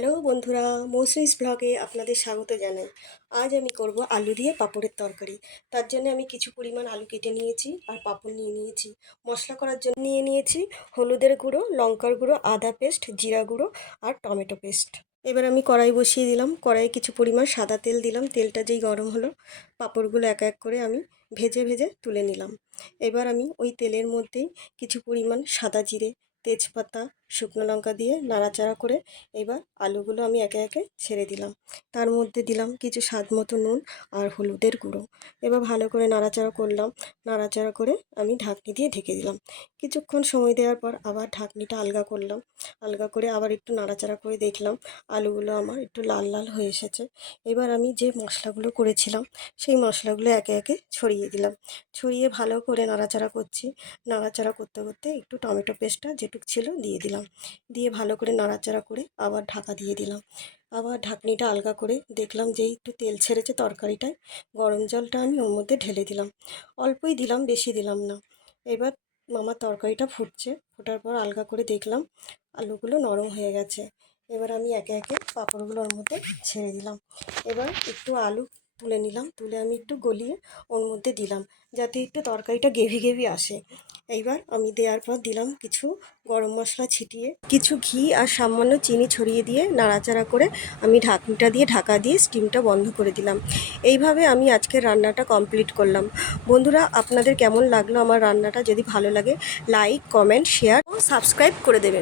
Hello বন্ধুরা, মৌসুমিস ব্লগে আপনাদের স্বাগত জানাই। আজ আমি করব আলু দিয়ে পাঁপড়ের তরকারি। তার জন্য আমি কিছু পরিমাণ আলু কেটে নিয়েছি আর পাঁপড় নিয়ে নিয়েছি। মশলা করার জন্য নিয়ে নিয়েছি হলুদের গুঁড়ো, লঙ্কার গুঁড়ো, আদা পেস্ট, জিরা গুঁড়ো আর টমেটো পেস্ট। এবার আমি কড়াই বসিয়ে দিলাম। কড়াইয়ে কিছু পরিমাণ সাদা তেল দিলাম। তেলটা যেই গরম হলো, পাঁপড়গুলো এক এক করে আমি ভেজে ভেজে তুলে নিলাম। এবার আমি ওই তেলের মধ্যেই কিছু পরিমাণ সাদা জিরে, তেজপাতা শুকনো লঙ্কা দিয়ে নাড়াচাড়া করে এবার আলুগুলো আমি একে একে ছেড়ে দিলাম। তার মধ্যে দিলাম কিছু স্বাদ মতো নুন আর হলুদের গুঁড়ো। এবার ভালো করে নাড়াচাড়া করলাম। নাড়াচাড়া করে আমি ঢাকনি দিয়ে ঢেকে দিলাম। কিছুক্ষণ সময় দেওয়ার পর আবার ঢাকনিটা আলগা করলাম। আলগা করে আবার একটু নাড়াচাড়া করে দেখলাম আলুগুলো আমার একটু লাল লাল হয়ে এসেছে। এবার আমি যে মশলাগুলো করেছিলাম, সেই মশলাগুলো একে একে ছড়িয়ে দিলাম। ছড়িয়ে ভালো করে নাড়াচাড়া করছি। নাড়াচাড়া করতে করতে একটু টমেটো পেস্টটা যেটুক ছিল দিয়ে দিলাম। দিয়ে ভালো করে নাড়াচাড়া করে আবার ঢাকা দিয়ে দিলাম। আবার ঢাকনিটা আলগা করে দেখলাম যে একটু তেল ছেড়েছে তরকারিটায়। গরম জলটা আমি ওর মধ্যে ঢেলে দিলাম। অল্পই দিলাম, বেশি দিলাম না। এবার আমার তরকারিটা ফুটছে। ফোটার পর আলগা করে দেখলাম আলুগুলো নরম হয়ে গেছে। এবার আমি একে একে পাঁপড়গুলো ওর মধ্যে ছেড়ে দিলাম। এবার একটু আলু তুলে নিলাম। তুলে আমি একটু গলিয়ে ওর মধ্যে দিলাম। যাতে একটু তরকারিটা গেভি গেভি আসে। এইবার আমি দেওয়ার পর দিলাম কিছু গরম মশলা ছিটিয়ে, কিছু ঘি আর সামান্য চিনি ছড়িয়ে দিয়ে নাড়াচাড়া করে আমি ঢাকনিটা দিয়ে ঢাকা দিয়ে স্টিমটা বন্ধ করে দিলাম। এইভাবে আমি আজকের রান্নাটা কমপ্লিট করলাম। বন্ধুরা, আপনাদের কেমন লাগল আমার রান্নাটা? যদি ভালো লাগে, লাইক, কমেন্ট, শেয়ার ও সাবস্ক্রাইব করে দেবেন।